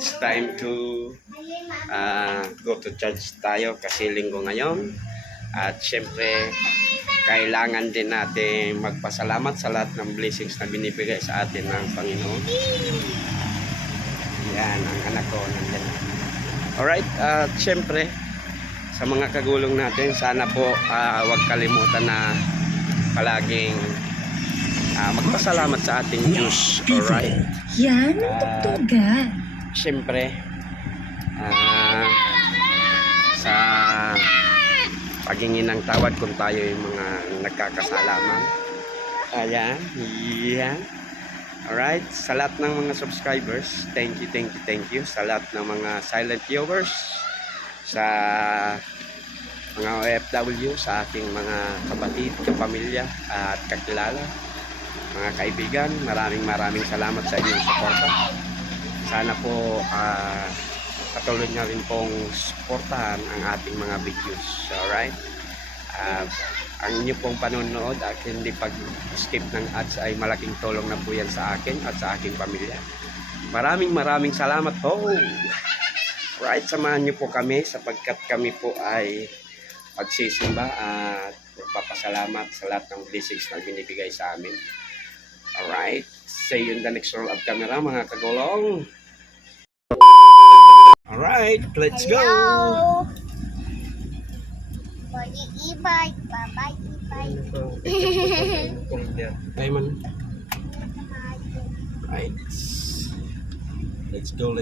it's time to go to church tayo kasi linggo ngayon. At syempre, kailangan din natin magpasalamat sa lahat ng blessings na binibigay sa atin ng Panginoon. Yan, ang anak ko nandiyan. Alright, at syempre, sa mga kagulong natin, sana po huwag kalimutan na palaging magpasalamat sa ating Diyos. Alright? Yan, ang tugtugan. Siyempre, sa paghingi ng tawad kung tayo yung mga nagkakasalaman. Ayan, yan. Alright, sa lahat ng mga subscribers, thank you. Sa lahat ng mga silent viewers, sa mga OFW, sa aking mga kapatid, kapamilya at kakilala, mga kaibigan, maraming salamat sa inyong suporta. Sana po patuloy nyo rin pong suportahan ang ating mga videos. Alright? Ang inyo pong panonood at hindi pag-skip ng ads ay malaking tulong na po yan sa akin at sa aking pamilya. Maraming salamat po. Right, samahan nyo po kami sapagkat kami po ay pagsisimba at magpapasalamat sa lahat ng blessings na binibigay sa amin. Alright, see you in the next roll of camera mga kagulong. Alright, let's go! Bye-bye. Bye-bye. Diamond. Right. Let's go.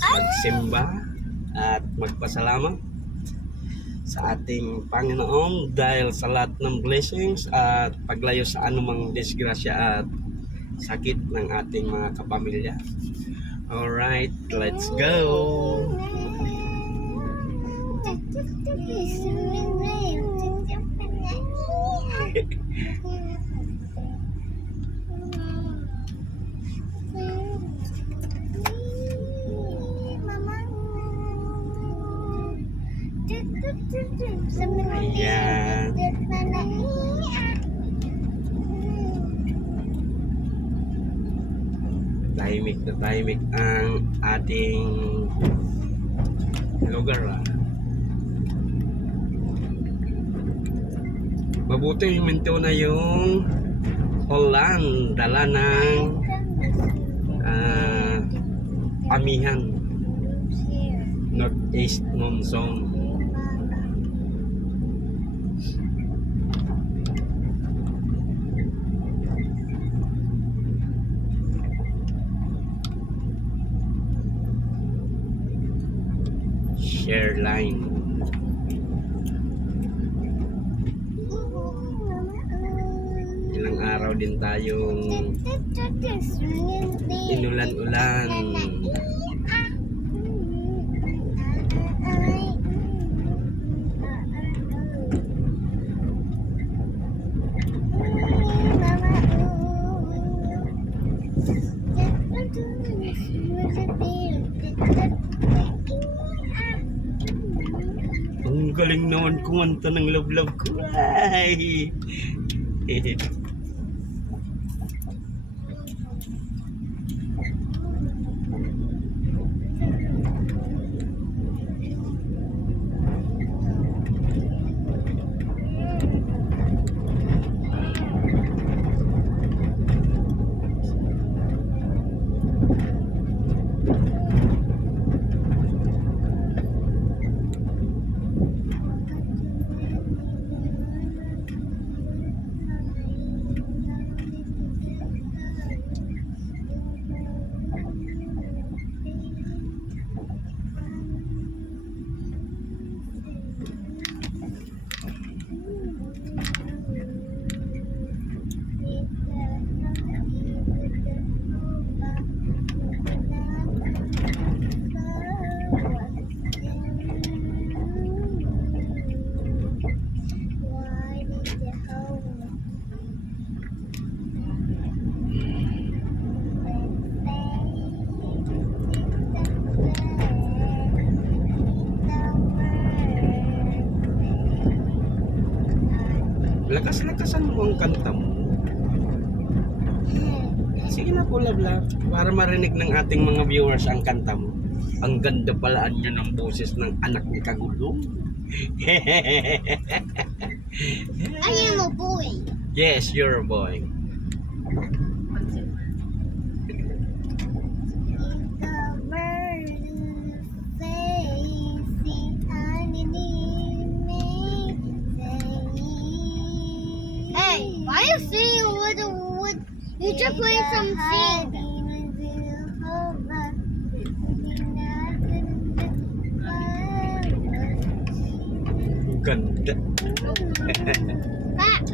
Magsimba at magpasalamat sa ating Panginoon dahil sa lahat ng blessings at paglayo sa anumang disgrasya at sakit ng ating mga kapamilya. Alright, let's go! Ayan. Tahimik ang ating lugar. Mabuti minto na yung Holland, dala ng amihan, northeast monsoon. Share line. Ilang araw din tayong inulan-ulan. Ang galing naman kumanta ng love ko. Ay! mo ang kanta mo. Sige na po, love. Para marinig ng ating mga viewers ang kanta mo. Ang ganda palaan niyo ng boses ng anak ni Kagulong. I am a boy. Yes, you're a boy. The bird facing Hey, why are you singing with the wood? You just play some sing. Ang ganda. Back.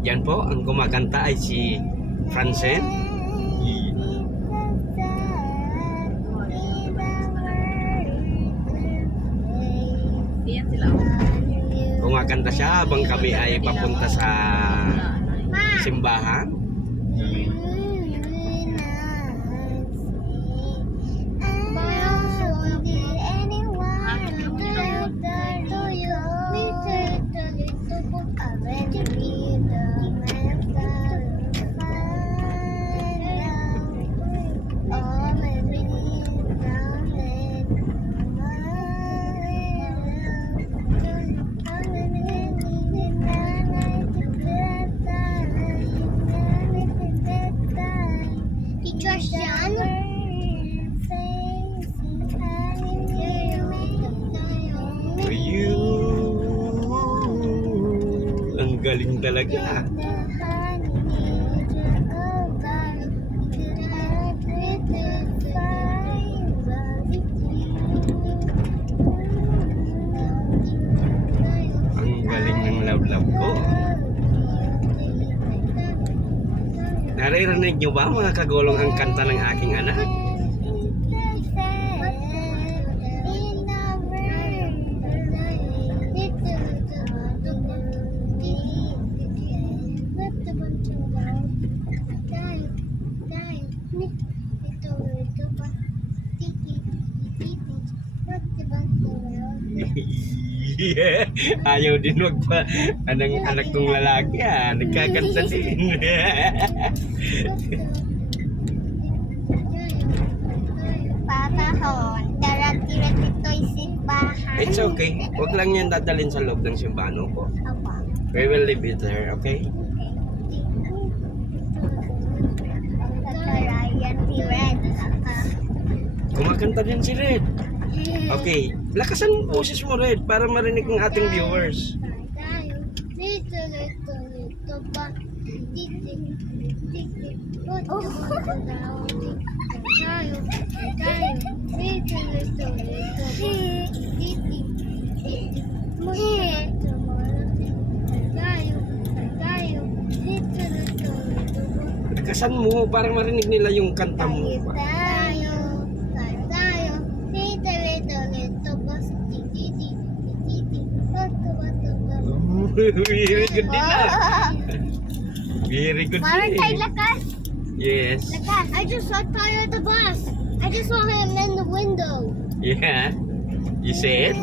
Yan po, ang kumakanta ay si Francine. Yan sila. Kumakanta siya habang kami ay papunta sa simbahan. You, ang galing talaga. Ang galing ng love ko. Naririnig niyo ba mga kagulong ang kanta ng aking anak? Yeah. Ayaw din magpa anang anak kong lalaki nagkakanta din. Papahon, tara-tira dito'y simbahan. It's okay. Huwag lang yan dadalhin sa loob ng simbahan po. Apa. We will leave it there, okay? Ryan, si Red. Kumakanta din si Red. Okay, lakasan mo boses mo, Red, para marinig ng ating viewers. Lakasan mo para marinig nila yung kanta mo. Very good din Very good Parang tayo din. lakas. Yes. Lakas. I just saw Tayo at the bus. I just saw him in the window. Yeah. You see it?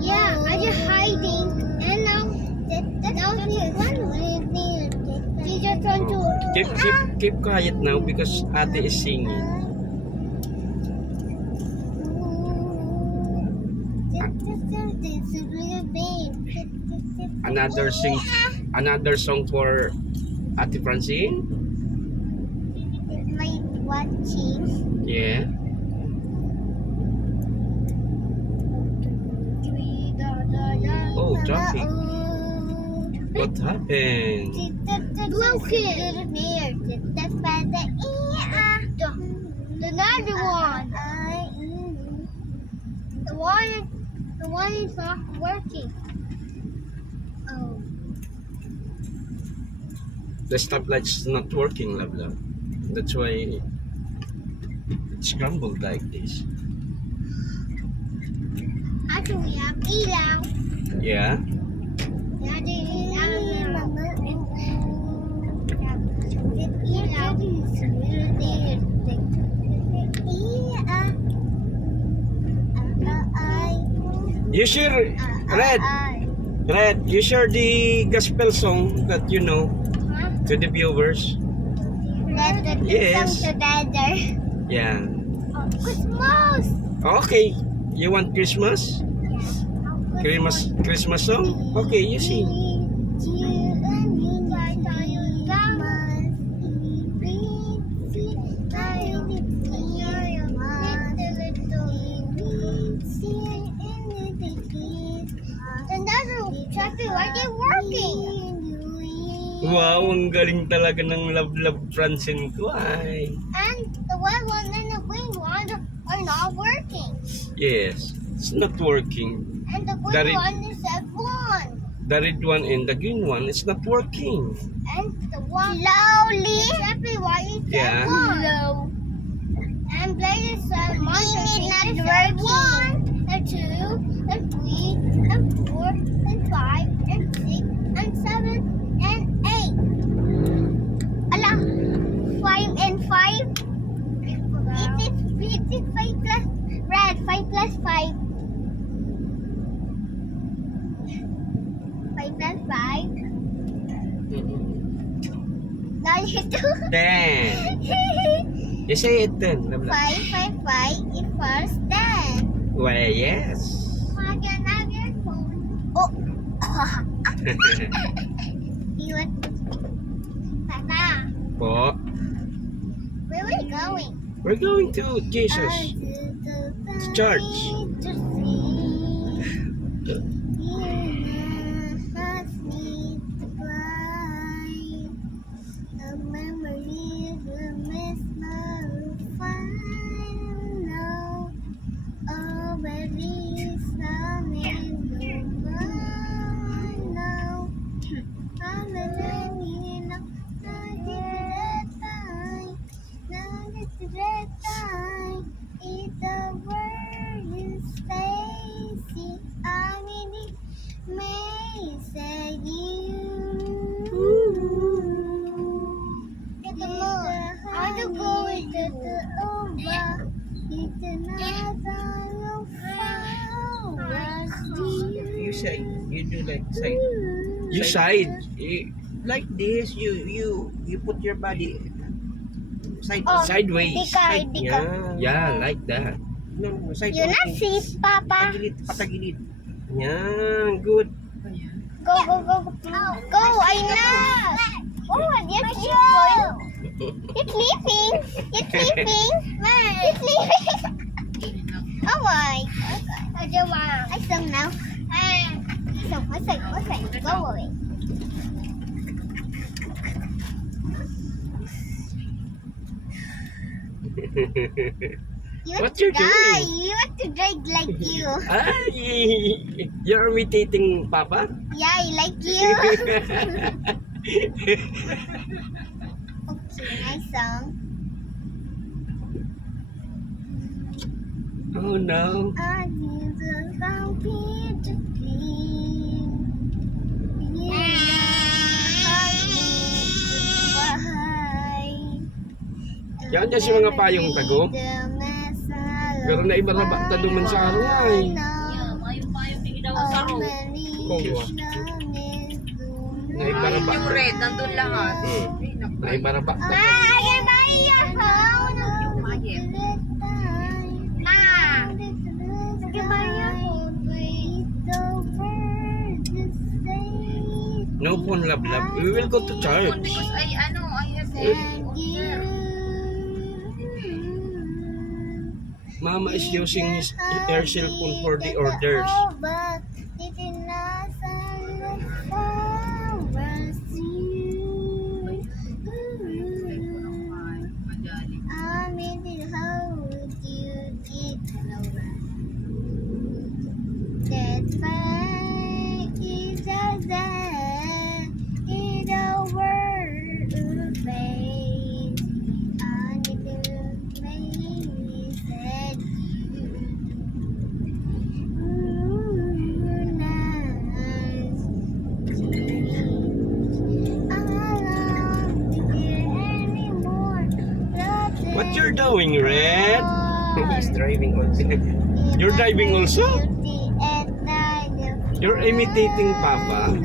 Yeah, I just hiding. And now he's running. He just trying to... Keep quiet now because Ate is singing. Another song for Ate Francine. My watching. Yeah. Oh, traffic. What happened? Broken. That's by the another one. The one is not working. Oh. The stoplight's not working, love. That's why it's crumbled like this. Actually, we have ilaw. Yeah. You share, Red, Red, you share the gospel song that you know to the viewers. Let's do Yes. some together. Yeah. Christmas. Okay. You want Christmas? Christmas song? Okay, you sing. Chappy, why are you working? Wow, ang galing talaga ng love Francine ko ay. And the red one and the green one are not working. Yes, it's not working. And the green That is- one is at one. The red one and the green one is not working. And the one slowly. Chappy, why is Yeah. that one? Slow. And Blade is monster. Not working. And two, and three, and four, and five, and six, and seven, and eight. Ala, 5 and 5. It is 5 plus red. 5 plus 5. 5 plus 5. Now you do. Then, you say it then. Love, love. 5 equals 10. Well, yes. I can have your phone. Oh. You want Papa, Po, where are we going? we're going to Jesus. To church. To see. Has me to cry. The memories will miss my final. Oh, baby, something goodbye now. I'm letting you know. Not that time. Not that time. It's the word you say. I mean it may say you. Get the moon. I want to go with the over. It's another flowers. You say, you do like say, You side. like this. You put your body side. Oh, Sideways. Dika, Dika. Yeah, like that. No, side. You not see, Papa. Patagilid, patagilid. Yan, good. Go, go, go, go. Go, I know. Oh, you're sleeping. It's sleeping. It's sleeping. It's sleeping. Oh my. I sung now. I sung. Go away. You What want to you die. doing? You want to drag like you. Ay, you're imitating Papa? Yeah, I like you. Okay, nice song. Oh no. I need the vampire to clean. Yan dyan si mga payong tago. Pero na iba na ba taduman sa araw ay. Yeah, mayong hindi daw sa room. Kongwa. Na iba na ba? Yung red, nandun lahat. Na iba na ba? I can buy your phone. Mayem. Ma, I can buy your phone. No phone, love. We will go to church. Because I have Thank you. Mama is using her cell phone for the orders. What you're doing, Red? He's driving also. You're driving also? You're imitating Papa.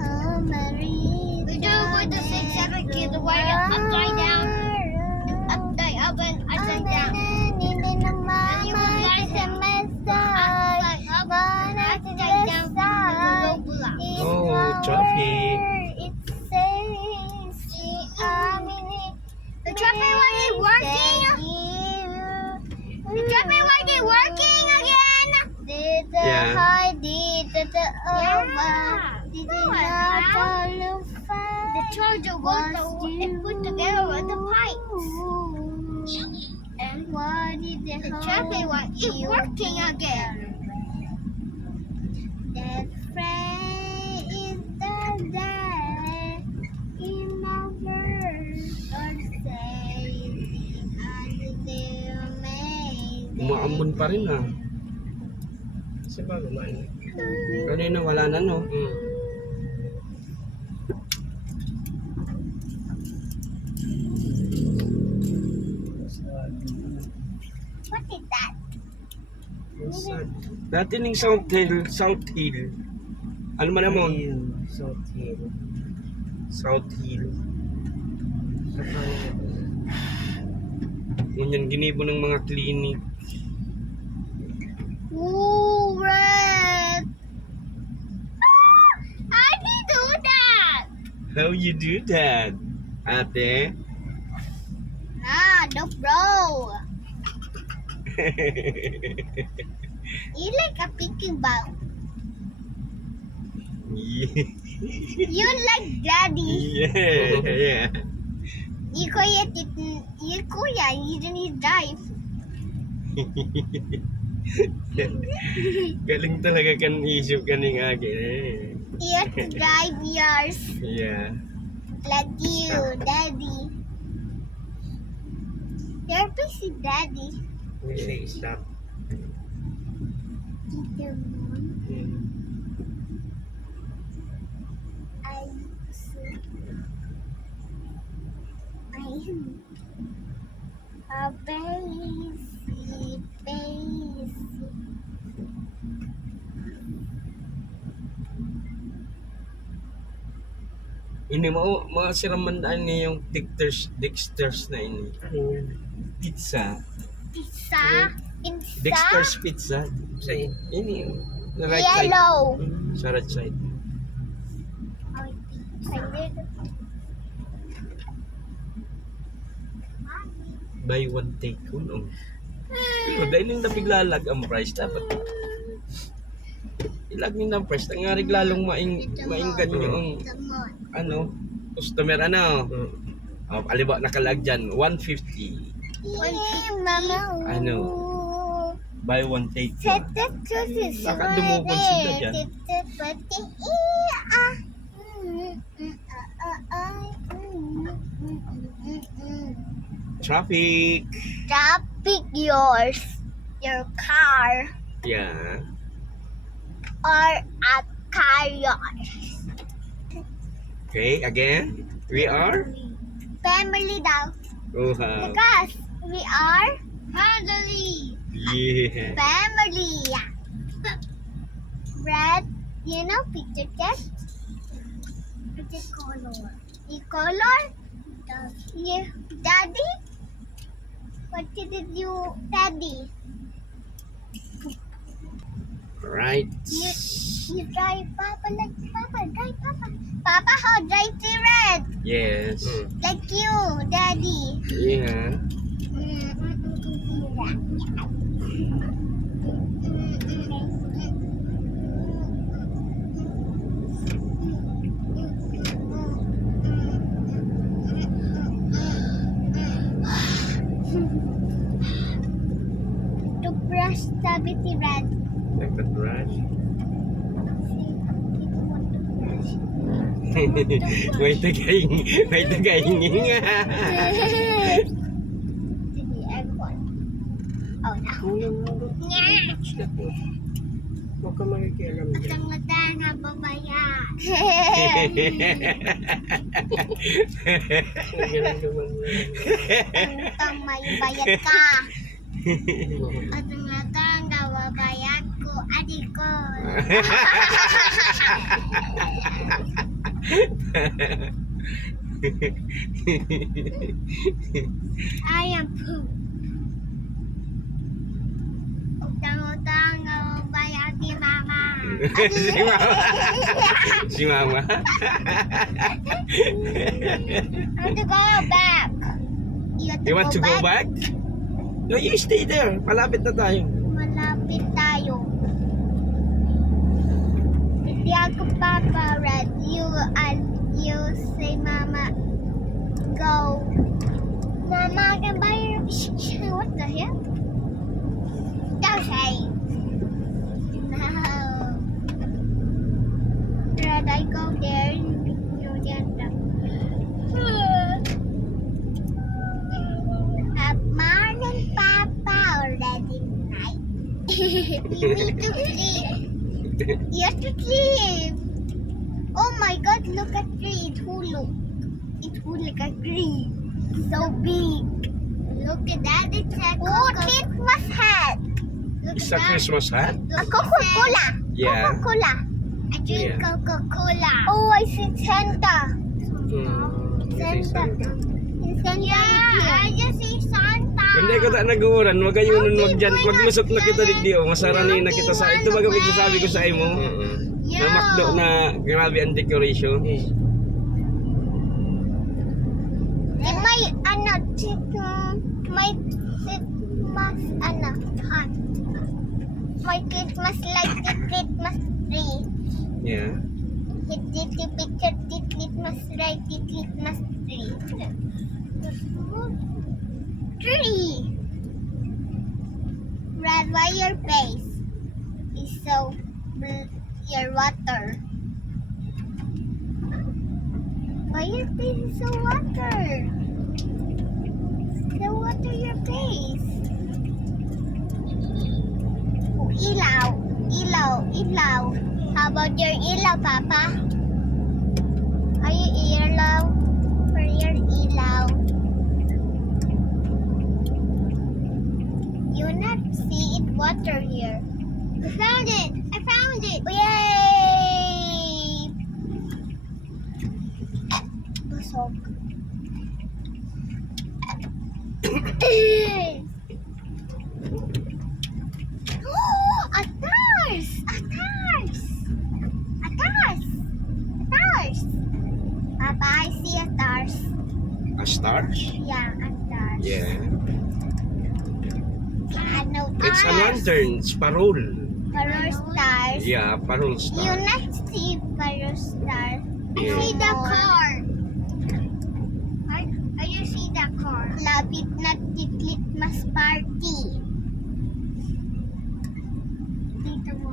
Oh, Marie. We do with the 6-7 kids where upside down, upside down. Oh, traffic. It says, The traffic light is working. The traffic light is working again. Did the Yeah. high, did the over, did No, the it's not not. all of The charger goes and put together with the pipes. And what did The traffic light is working again. That friend is the day in my world or saying and the amazing. Umaambon pa rin ah. Kasi ba kumain? Kanina wala na no. What is that? Sad. Dati ning South Hill, South Hill. Ano man namon? South Hill. South Hill. Sa kanan. Ngunyan ginibo ng mga clinic. Ooh, red. How do you do that? How you do that? Ate? No, bro. You like a picking ball. Yeah. You like daddy. Yeah. You didn't drive. Galing talaga kan isip kaning agi eh. You have to drive yours. Yeah. Like you, daddy. You're busy, daddy. Say stop. Tita Moon, I am a basic. Ini mo siraman ni yung Dexter's na ini. Pizza. Pizza. Pizza. Dexter's Pizza. Say. Ini the right side. Yellow. Sa right side. Buy one take one. Oh. Pero dahil nang nabiglalag ang price dapat. Ilag ni ng price nga lalong mainggan yung ano customer ano. Aliba nakalag dyan 150. Mama. Ano? Buy one take Set one. the cruises. Baka dumukod sila dyan. Traffic. Traffic yours. Your car. Yeah. Or a car yours. Okay, again. We are. Family daw. Wow. Because we are family. Yeah. Family. Red, you know picture test? What is color? The color? Yeah. Daddy? What did you, Daddy? Right. You drive Papa like Papa, drive Papa. Papa, how drive the red? Yes. Like you, Daddy. Yeah. To brush the red. Like the brush. May tagaingin nga. Sige, aircon. Oh, na. Huwag ka makikialam dyan. Tanga-tanga na babayan. Ganun naman yan. Utang may bayad ka. At tanga-tanga babayad ko, adik ko. I am poop. Utang-utang ang bayad ni Mama. Si Mama. Si Mama. I want to go back. You want to go back? No, you stay there. Malapit na tayo. Malapit tayo. Hindi ako papared. You say, Mama, go. Mama, can buy your... What the hell? Don't say. No. Red, I go there. You get them. Morning, Papa. Already night. You need to sleep. You have to sleep. Oh my God! Look at tree. It hulog. It hulog like a tree. So big. Look at that. It's a Oh, Christmas hat. Look It's at a that. Christmas hat? A Coca-Cola. Yeah. Coca-Cola. I drink Yeah. Coca-Cola. Oh, I see Santa. Santa. Santa Yeah, I just see Santa. Hindi ko ta naguuran, wag kayo nun wag dyan. Maglusot na kita digdi o. Masarani na kita sa ito baga sabi ko sa imo. Na makdo na grabe ang decoration. May ano, may Christmas ano, hat. May Christmas light, the Christmas tree. Yeah. The picture, the Christmas light, the Christmas tree. Tree. Red, why your face is so your water? Why your face is so water? So water your face. Oh, ilaw, ilaw, ilaw. How about your ilaw, Papa? Are you ilaw? For your ilaw. You not see it water here. I found it. I found it. Yay! Busog. Atars! Atars! Atars! Atars! Papa, I see atars. A stars? Yeah, atars. Yeah. Ano, It's a stars? lantern. It's parol. Parol stars. Yeah, parol You star. not see parol star. I Yeah. see the car. I just see the car. Lapit na Christmas party. Dito mo.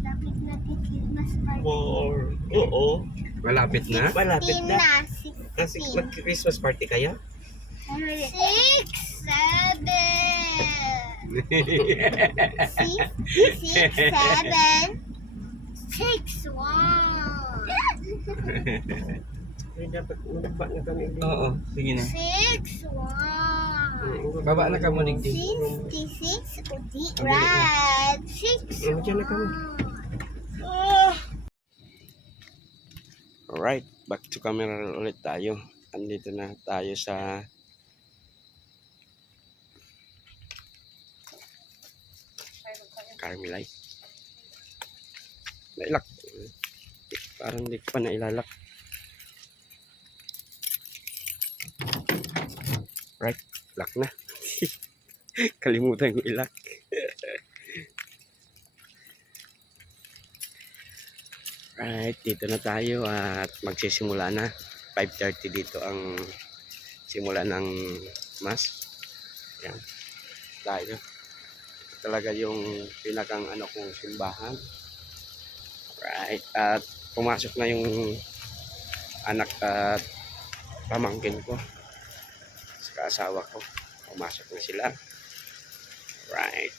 Lapit na Christmas party. Oo. Malapit na? Malapit na. Tina, Kasi 16. mag-Christmas party kaya? 6, 7. 6, 7. 6, 1. Ay, dapat magba na kami. Oo, sige na. 6, 1. Baba na ka mo digdi. 66. Udi. Ang Right. 6, Diyan na kami. Alright, back to camera ulit tayo. Andito na tayo sa Carmelite. Nailak. Parang hindi ko pa nailalak. Right, lock na. Kalimutan ko ilak. Right, dito na tayo at magsisimula na. 5:30 dito ang simula ng mass. Yan. Tayo. Ito talaga yung pinakang ano kong simbahan. Right, at pumasok na yung anak at pamangkin ko. Sa asawa ko. Pumasok na sila. Right.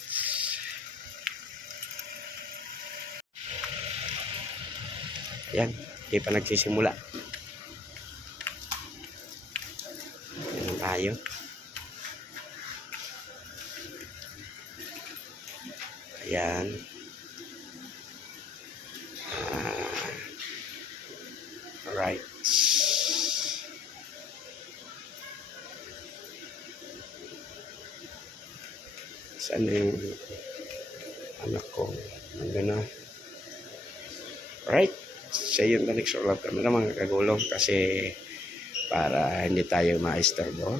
Yan, hindi pa nagsisimula. Yan tayo. Ayan. ano yung anak ko. Nandun na. Alright. See you in the next vlog kami na mga kagulong kasi para hindi tayo ma-istorbo.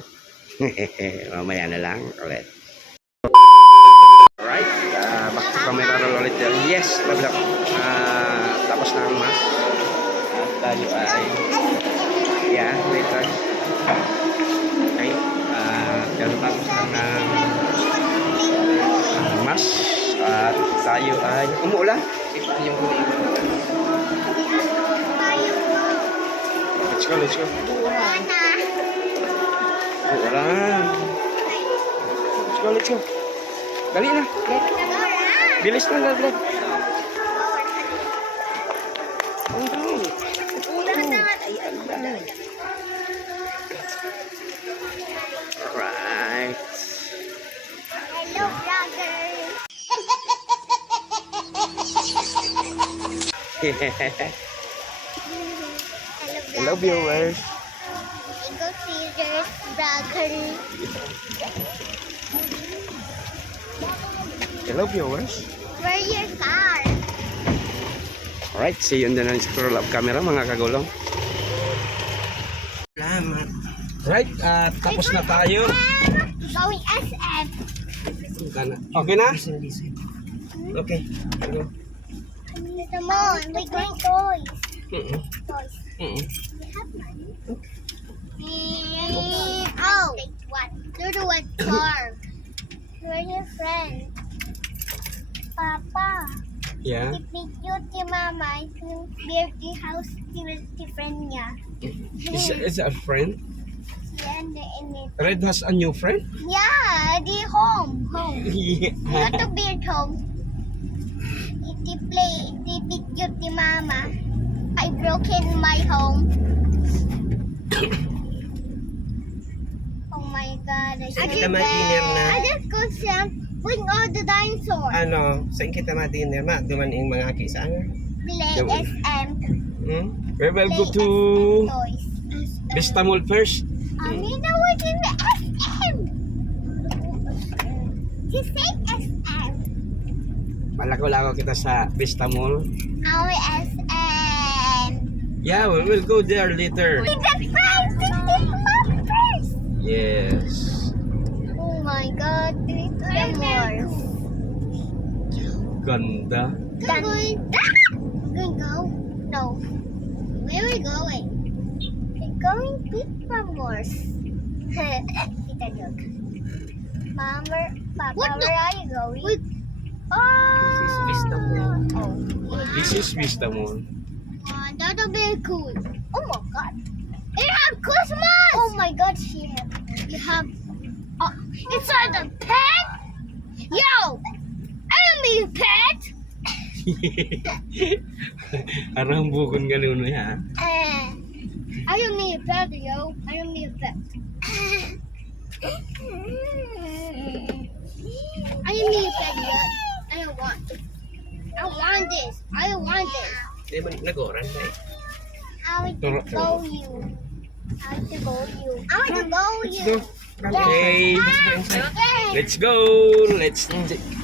Mamaya na lang ulit. Alright. Back to camera roll ulit. Yes, love. Tapos na ang mas. At tayo ay later. Okay. Pero tapos na ang mas. At tayo ay umuulan. Let's go, let's go. Umuulan. Let's go, let's go. Dali na. Bilis na, love. Alright. Hello, brother. Hello, viewers. Go Caesar's brother. Hello, viewers. Where your car? Alright, see you in the next scroll up camera, mga kagulong. Salamat. Right, tapos na tayo. Going SM. Okay na? Listen. Okay. Go. Come on, we going toys. Toys. We have money. Oh, you're the one car. Where's your friend? Papa. Yeah. Ipicture si Mama yung birthday house si friend niya. Is a friend? And it. Red has a new friend? Yeah, the home. Yeah. Not to build home. Iti picture ni Mama. I broken my home. Oh my God. Saan kita ma-dinner na? I just go bring all the dinosaurs. Ano, saan kita ma-dinner ma? Duman yung mga kisana. Play Doon. SM. We will go to Toys. Vista Mall first. You know what's in the SM? He said SM. Malako-lako kita sa Vista Mall. Our SM. Yeah, we will go there later. It's the first. It's my first. Yes. Oh my God. Three more. Ganda. Gonna go? No. Where are we going? We're going Pizza Moors. Kita joke. Mama, Papa, where are you going? This is Vista Mall. Oh. This is Vista Mall. That'll be cool. Oh my God. They have Christmas! Oh my God, you have... it's on the pet? Yo! I don't need a pet! Arang bukon ganun ya. I don't need a pet, yo. I don't need a pet. I don't need a pet yet. I don't want it. I want this. I don't want this. Di ba nagoran na eh? I want to go you. I want to go you. I want to go you. Okay. Okay. Let's go. Let's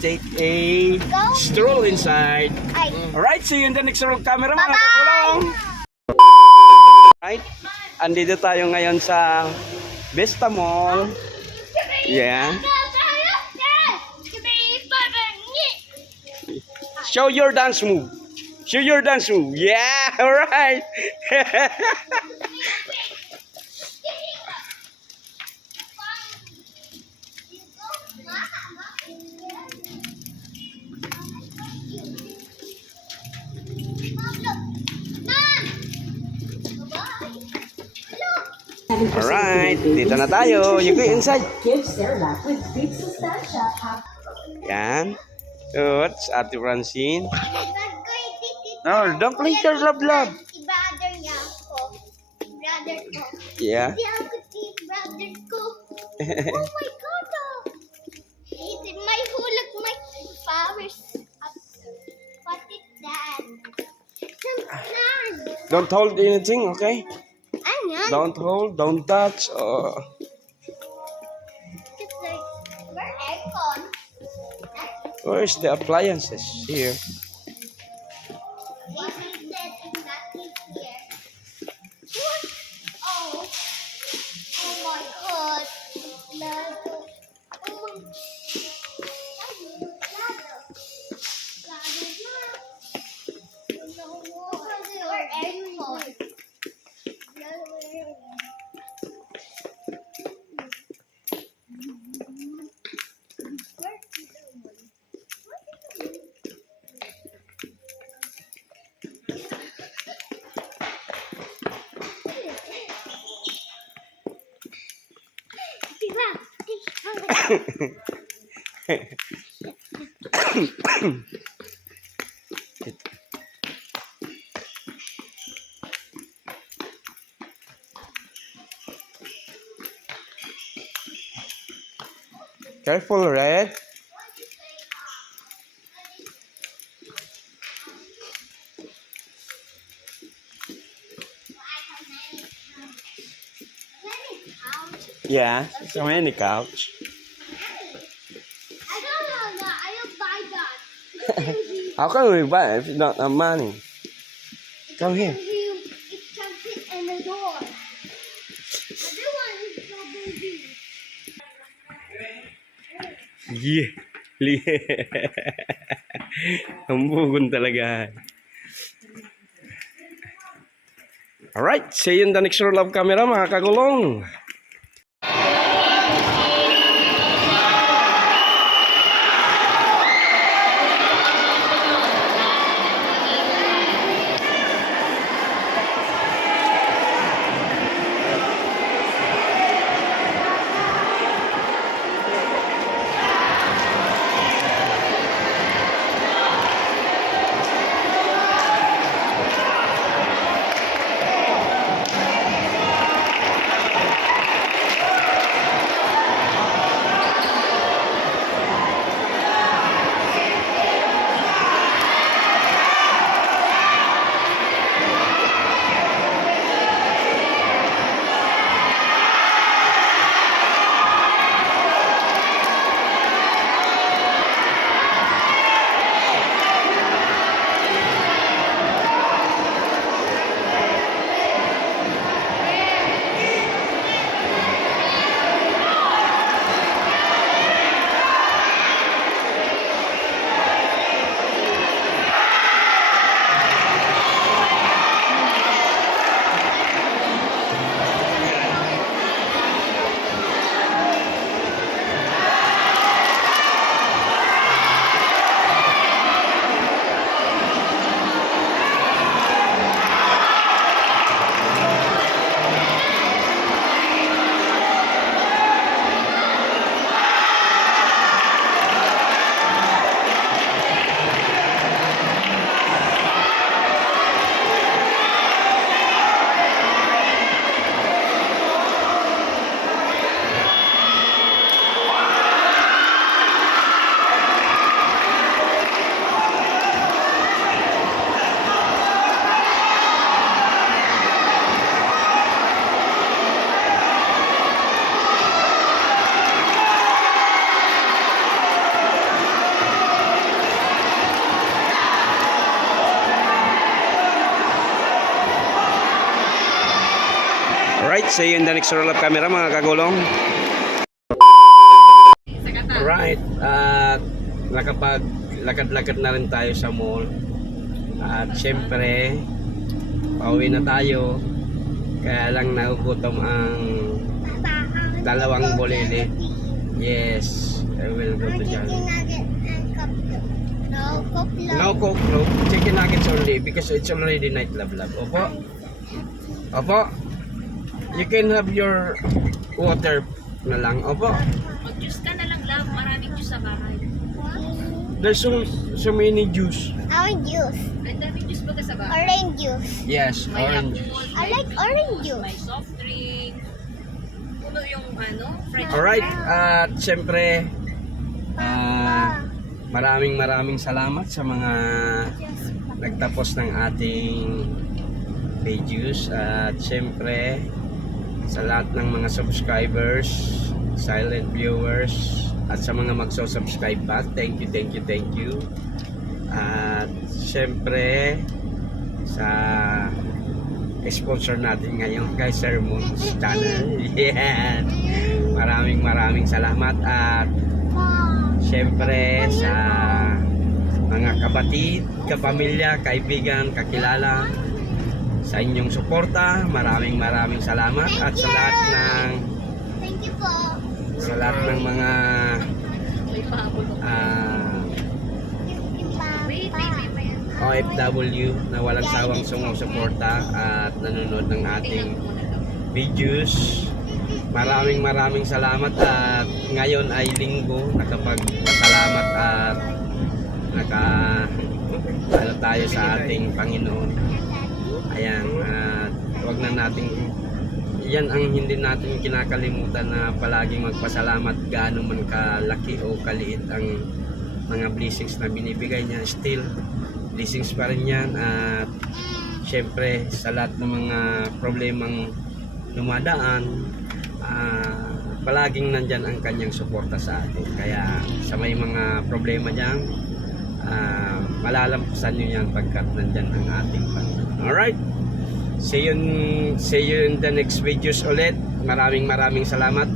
take a stroll inside. Ay. Alright, see you in the next roll camera mga kagulong. Alright, andito tayo ngayon sa Vista Mall. Yeah. Show your dance move. Show your dance move. Yeah, alright. Alright, dito na tayo. You go inside. Give Cerelac with Big Sustansya. Yan. Good. Ate Francine. No, don't play your love. Si brother niya ko. Brother ko. Yeah. Hindi ako si brother ko. Oh my God. It may hulog my powers up. What is that? Some plant. Don't hold anything, okay? Ano? Don't hold, don't touch. It's like, where aircon? Where's the appliances? Here. What is that exactly here? Oh. Oh my god. Lado. Oh my. No more. Or airport. Careful, Red. Yeah, so many couch. I don't know that. I don't buy that. How can we buy if you don't have money? Come here. It can fit in the door. Everyone is so busy. Yeah. Ang bugon talaga. Alright, see you in the next roll of camera mga kagulong. Alright, see you in the next roll of camera mga kagulong. Alright, at nakapag-lakad-lakad na rin tayo sa mall. At syempre, pauwi na tayo. Kaya lang nagugutom ang dalawang bolili. Yes, I will go to Jollibee. No, Coke lang. No Coke, no. Chicken nuggets only because it's already night love. Opo. Opo. You can have your water na lang. Opo. Mag-juice ka na lang, love. Maraming juice sa bahay. There's so many juice. Orange juice. Ang daming juice ba ka sa bahay? Orange juice. Yes, May orange. Yakult, I like orange may juice. soft drink. Puno yung French Alright, fries. at syempre, maraming salamat sa mga nagtapos ng ating pages. At syempre, sa lahat ng mga subscribers, silent viewers, At sa mga magso-subscribe pa, thank you, thank you, thank you. At syempre sa sponsor natin ngayon kay Sir Moon's channel. Yeah. Maraming salamat. At syempre sa mga kapatid, kapamilya, kaibigan, kakilala, sa inyong suporta, maraming salamat. At sa lahat ng Thank you po. sa lahat ng mga OFW na walang sawang sumusuporta at nanonood ng ating videos. Maraming salamat. At ngayon ay linggo, nakapagpasalamat at ano tayo sa ating Panginoon. Ayan, at wag na nating, yan ang hindi natin kinakalimutan, na palaging magpasalamat gaano man kalaki o kaliit ang mga blessings na binibigay niya. Still blessings pa rin yan. At syempre sa lahat ng mga problemang dumadaan, palaging nandyan ang kanyang suporta sa atin. Kaya sa may mga problema dyan, malalampasan nyo yan pagkat nandyan ang ating Panginoon. Alright, see you in the next videos ulit. Maraming salamat.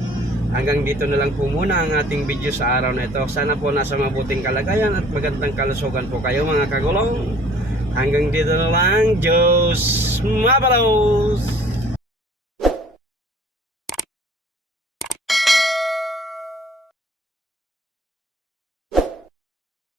Hanggang dito na lang po muna ang ating video sa araw na ito. Sana po nasa mabuting kalagayan at magandang kalusugan po kayo mga kagulong. Hanggang dito na lang. Diyos mabalos!